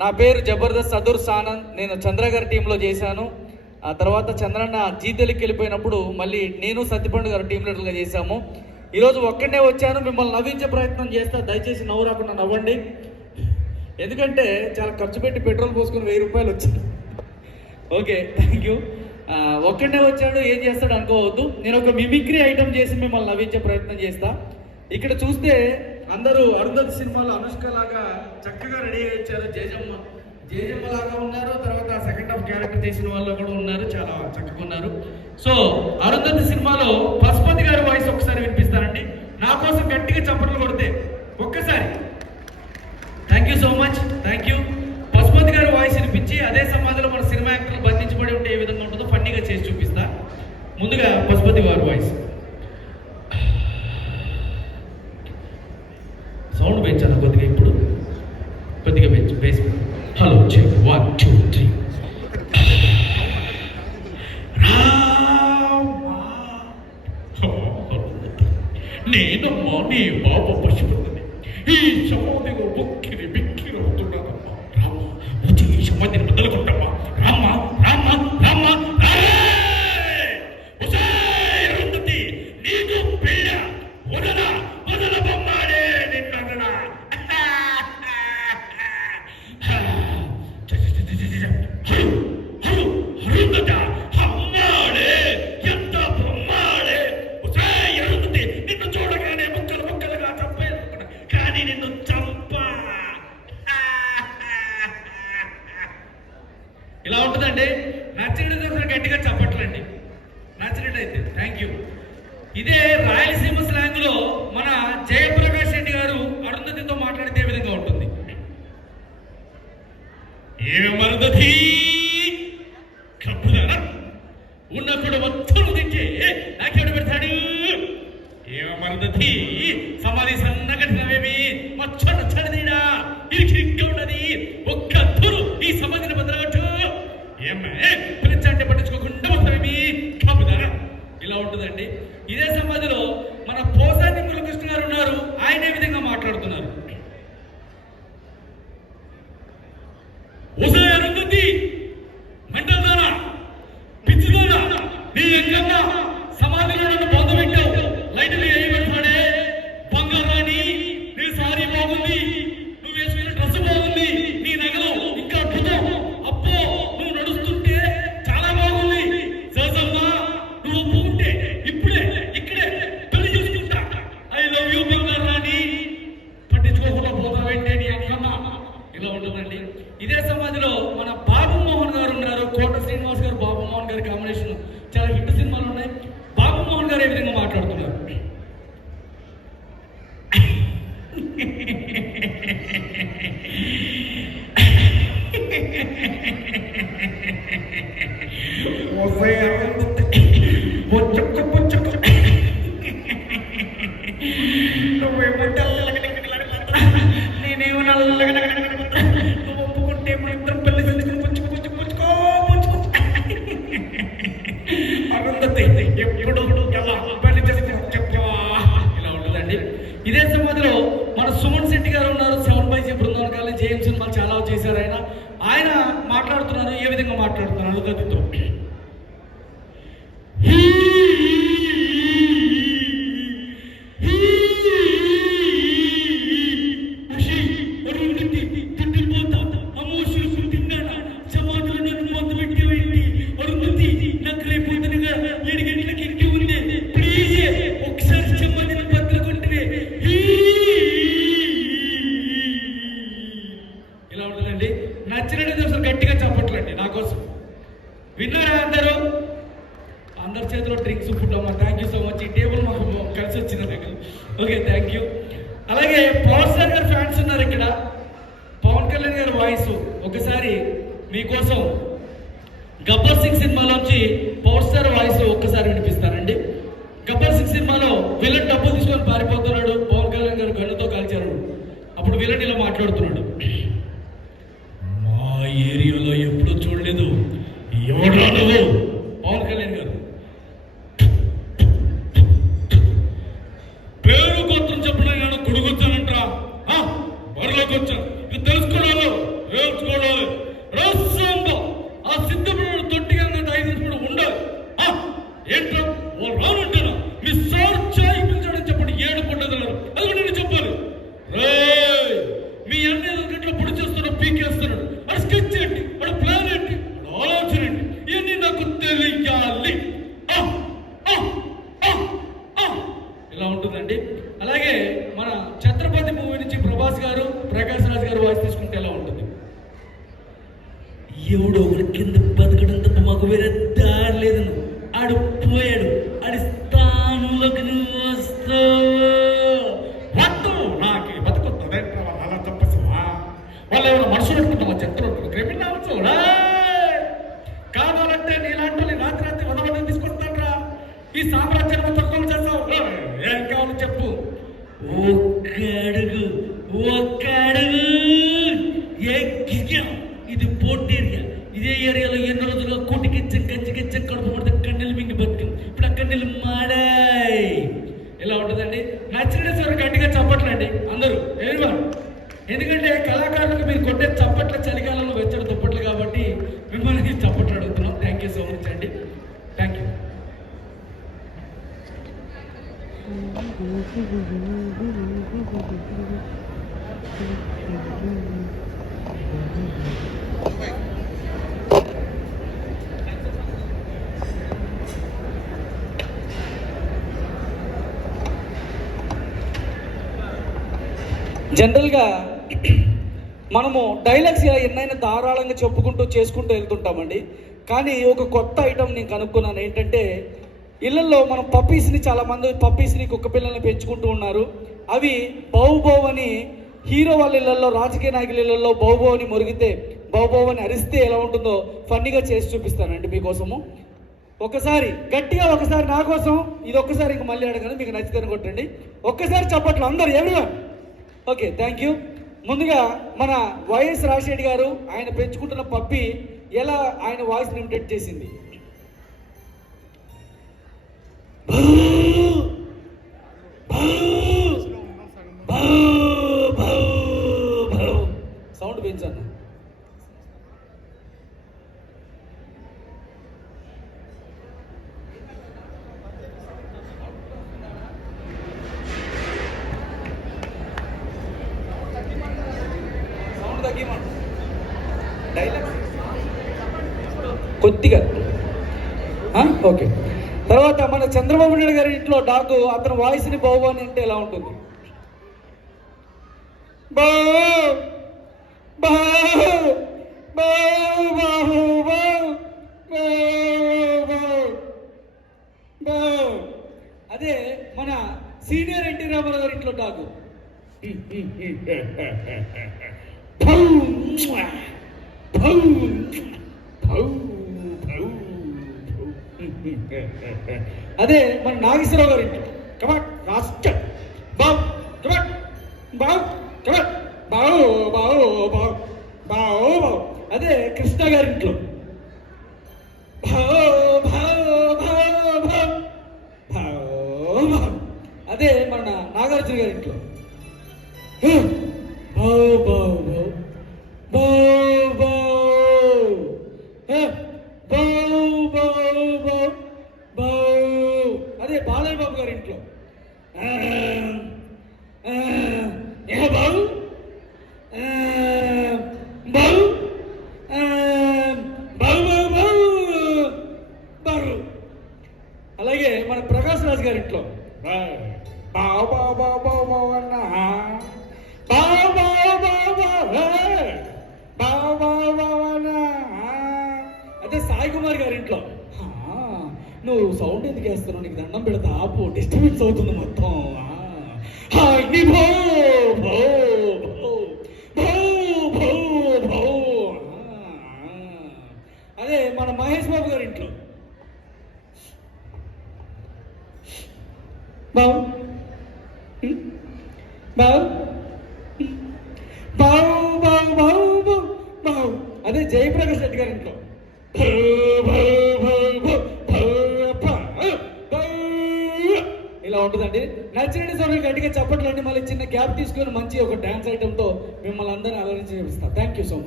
నా పేరు జబర్దస్త్ అదుర్ సానంద్. నేను చంద్ర గారి టీంలో చేశాను. ఆ తర్వాత చంద్రన్న జీతెలికి వెళ్ళిపోయినప్పుడు మళ్ళీ నేను సత్యపండు గారు టీం లీడర్గా చేశాము. ఈరోజు ఒక్కడే వచ్చాను, మిమ్మల్ని నవ్వించే ప్రయత్నం చేస్తా. దయచేసి నవ్వు రాకుండా నవ్వండి, ఎందుకంటే చాలా ఖర్చు పెట్టి పెట్రోల్ పోసుకుని 1000 రూపాయలు వచ్చింది. Okay, thank you. ఒక్కడే వచ్చాడు, ఏం చేస్తాడు అనుకోవద్దు. నేను ఒక మిమిక్రీ ఐటమ్ చేసి మిమ్మల్ని నవ్వించే ప్రయత్నం చేస్తా. ఇక్కడ చూస్తే అందరూ అరుంధతి సినిమాలో అనుష్క లాగా చక్కగా రెడీ అయ్యి వచ్చారు. జేజమ్మ లాగా ఉన్నారు. తర్వాత సెకండ్ హాఫ్ క్యారెక్టర్ చేసిన వాళ్ళు కూడా ఉన్నారు, చాలా చక్కగా ఉన్నారు. సో అరుంధతి సినిమాలో పశుపతి గారి వాయిస్ ఒకసారి వినిపిస్తానండి. నా కోసం గట్టిగా చప్పట్లు కొడితే ఒక్కసారి. Thank you so much, thank you. Pashupati గారి వాయిస్ వినిపించి అదే సమాధిలో మన సినిమా యాక్టర్లు బంధించబడి ఉంటే ఏ విధంగా ఉంటుందో ఫన్నీగా చేసి చూపిస్తా. ముందుగా పశుపతి గారి వాయిస్ సౌండ్ పెంచాను కొద్దిగా, ఇప్పుడు కొద్దిగా పెంచు బేస్. Hello check 1 2 3. నేనమ్మా నీ బాబు పశుపతిని, ఈ సమాధిలో బొక్కిరి బిక్కిరి అవుతున్నానమ్మా. రామ్మ వచ్చి ఈ సమాధిని బదులుకుంటామా. రామ్మ రామ్మ రామ్మ అరుంధతి, నీకు పిల్ల వదల వదల బొమ్మాడే నిన్నదన. అరుంధత అమ్మాడే, ఎంత బొమ్మాడే. అరుంధతి, నిన్ను చూడగానే ముక్కలు ముక్కలుగా చంపేసుకున్నా, కానీ నిన్ను చంపా. ఇలా ఉంటుందండి. నచ్చినట్టు గట్టిగా చప్పట్లండి, నచ్చినట్టయితే. Thank you. ఇదే రాయలసీమ స్లాంగ్ లో మన జయప్రకాష్ రెడ్డి గారు అరుంధతితో మాట్లాడితే ఏ విధంగా ఉంటుంది. ఏమరుంధతి కప్పుదారా ఉన్నప్పుడు మొత్తం తింటే నాకెవడు పెడతాడు. ఏమరుంధతి సమాధి సన్నగట్టినవేమి మచ్చడు చడిదీడా ఇరికిరిగ్గా ఉన్నది. ఒక్క తురు ఈ సమాధిని బద్దలగట్టు. ఏమే పిలిచంటే పట్టించుకోకుండా వస్తావేమి కప్పుదారా. ఇలా ఉంటుందండి. ఇదే సమాధిలో మన పోసాని మురళీకృష్ణ గారు ఉన్నారు, ఆయన ఏ విధంగా మాట్లాడుతున్నారు. అరుంధతి మెంటల్దానా, పిచ్చిదానా, నీ ఎంకన్న సమాధిలో నన్ను పొందబెట్టావు. లైట్లు వేయబెడతాడే బంగారాన్ని, నీ సారీ బాగుంది, నువ్వు వేసుకున్న డ్రెస్ బాగుంది, నీ నగలు ఇంకా అద్భుతం. అబ్బో నువ్వు నడుస్తుంటే చాలా బాగుంది. సహజమ్మా నువ్వు ఒప్పుకుంటే ఇప్పుడే ఇక్కడే పెళ్లి చేసుకుంటా. ఐ లవ్ యూ బంగారాన్ని. పట్టించుకోకుండా పోతావేంటే నీ ఎంకన్న. ఇలా ఉంటుందండి. ఇదే సమాధిలో మన బాబు మోహన్ గారు ఉన్నారు. కోట శ్రీనివాస్ గారు బాబు మోహన్ గారి కాంబినేషన్ చాలా హిట్ సినిమాలు ఉన్నాయి. బాబు మోహన్ గారు ఏ విధంగా మాట్లాడుతున్నారు. నేనేమో నల్లగా ఒప్పుకుంటే ఇద్దరు పెళ్లి అరుంధతి ఎప్పుడు పెళ్లి చెప్పవా. ఇలా ఉంటుందండి. ఇదే సమాధిలో మన సుమన్ శెట్టి గారు ఉన్నారు. 7/7 బృందావన కాలనీ జేఎం సినిమాలు చాలా చేశారు. ఆయన మాట్లాడుతున్నారు. ఏ విధంగా మాట్లాడుతున్నారు అరుంధతితో. నచ్చినట్టు అసలు గట్టిగా చెప్పట్లండి నా కోసం. విన్నారా అందరూ? అందరి చేతిలో డ్రింక్స్ ఫుడ్ అమ్మా. Thank you so much. ఈ టేబుల్ మాకు కలిసి వచ్చిన దగ్గర. Okay, thank you. అలాగే పవర్ స్టార్ గారి ఫ్యాన్స్ ఉన్నారు ఇక్కడ. పవన్ కళ్యాణ్ గారి వాయిస్ ఒకసారి మీకోసం గబ్బర్ సింగ్ సినిమాలోంచి పవర్ స్టార్ వాయిస్ ఒక్కసారి వినిపిస్తానండి. గబ్బర్ సింగ్ సినిమాలో విలన్ డబ్బులు తీసుకొని పారిపోతున్నాడు. పవన్ కళ్యాణ్ గారు గన్నుతో కాల్చారు. అప్పుడు విలన్ ఇలా మాట్లాడుతున్నాడు. మా ఏరియాలో ఎప్పుడు చూడలేదు, ఎవరు నువ్వు? పవన్ కళ్యాణ్ గారు పేరు గోత్రం చెప్పిన నేను గుడికొచ్చానంటరా, బరిలోకి వచ్చాను. ఇది తెలుసుకున్నాను. పీకేస్తున్నాడు, వాడు స్కెచ్ ఏంటి, వాడు ప్లాన్ ఏంటి, వాడు ఆలోచన ఏంటి, ఇవన్నీ నాకు తెలియాలి. ఇలా ఉంటుందండి. అలాగే మన ఛత్రపతి మూవీ నుంచి ప్రభాస్ గారు, ప్రకాష్ రాజ్ గారు వాయిస్ తీసుకుంటే ఎలా ఉంటుంది? ఎవడో ఒకటి కింద బతకడం తప్ప మాకు వేరే దారి లేదు, ఆడు పోయాడు, ఆడి స్థానంలోకి నువ్వు వస్తావు. నాకు బతుకుతుంది అలా చెప్పేసావా? వాళ్ళు ఏమైనా మనుషులు అనుకుంటామా? చెప్తారు క్రిమినల్ అవచ్చు. కావాలంటే నీలాంటి రాత్రి రాత్రి వదవడం తీసుకొస్తాడ్రా, ఈ సామ్రాజ్యాన్ని తక్కువ చేస్తావు. ఏం కావాలి చెప్పు. ఒక్క అడుగు ఇది పోటీ ఏరియా. ఇదే ఏరియాలో ఎన్నో రోజులుగా కోటికిచ్చం గచ్చికిచ్చం కడుపు పడితే కన్నెలు మింగి బతికాం. ఇప్పుడు ఆ కన్నెలు మాడాయి. ఎలా ఉంటుందండి? నచ్చిన సార్ గట్టిగా చప్పట్లండి అందరూ, ఎవరివన్. ఎందుకంటే కళాకారులకు మీరు కొట్టే చప్పట్ల చలికాలంలో వెచ్చడి దుప్పట్లు కాబట్టి మిమ్మల్ని చప్పట్లు అడుగుతున్నాం. థ్యాంక్ యూ సో మచ్ అండి. Thank you. జనరల్గా మనము డైలాగ్స్ ఎన్నైనా ధారాళంగా చెప్పుకుంటూ చేసుకుంటూ వెళ్తుంటామండి. కానీ ఒక కొత్త ఐటమ్ నేను కనుక్కున్నాను. ఏంటంటే ఇళ్లలో మనం పప్పీస్ని, చాలామంది పప్పీస్ని, కుక్క పిల్లల్ని పెంచుకుంటూ ఉన్నారు. అవి బౌబౌ అని హీరో వాళ్ళ ఇళ్లలో, రాజకీయ నాయకుల ఇళ్లలో బౌబౌ అని మురిగితే, బౌబౌ అని అరిస్తే ఎలా ఉంటుందో ఫన్నీగా చేసి చూపిస్తానండి మీకోసము. ఒకసారి గట్టిగా, ఒకసారి నా కోసం, ఇది ఒక్కసారి ఇంక మళ్ళీ అడగను, మీకు నచ్చితే కొట్టండి. ఒక్కసారి చప్పట్లు అందరు, ఎవరివన్. Okay, thank you. ముందుగా మన వైఎస్ రాజశేఖర్ గారు ఆయన పెంచుకుంటున్న పప్పి ఎలా ఆయన వాయిస్ ఇమిటేట్ చేసింది. సౌండ్ పెంచాను. కొద్దిగా ఓకే. తర్వాత మన చంద్రబాబు నాయుడు గారి ఇంట్లో డాగు, అతని వాయిస్ని బాబు అని అంటే ఎలా ఉంటుంది? అదే మన సీనియర్ ఎన్టీ రామారావు గారి ఇంట్లో డాగు. అదే మన నాగేశ్వరరావు గారి ఇంట్లో కమాట్ రాష్ట్ర బావు కమాట్ బావు కమాట్ బావు బావు బావు బావు బావు. అదే కృష్ణ గారి ఇంట్లో అదే మన నాగార్జున గారి ఇంట్లో అదే బాలయ్య బాబు గారి ఇంట్లో బాబు బాబు బాబు బాబు. అలాగే మన ప్రకాష్ రాజ్ గారి ఇంట్లో బాబా బాబా బాబన్న బాబా బాబా బాబా. అదే సాయి కుమార్ గారి ఇంట్లో నువ్వు సౌండ్ ఎందుకు వేస్తున్నావు, నీకు దండం పెడతా ఆపు, డిస్టర్బెన్స్ అవుతుంది మొత్తం. అదే మన మహేష్ బాబు గారి ఇంట్లో బావు బావు బావు బావు బావు బావు. అదే జయప్రకాష్ రెడ్డి గారి ఇంట్లో ఇలా ఉంటుందండి. నచ్చిన సమయం గట్టిగా చప్పట్లండి. మళ్ళీ చిన్న గ్యాప్ తీసుకొని మంచి ఒక డ్యాన్స్ ఐటమ్తో మిమ్మల్ని అందరినీ అలరించి చూపిస్తాను. Thank you so much.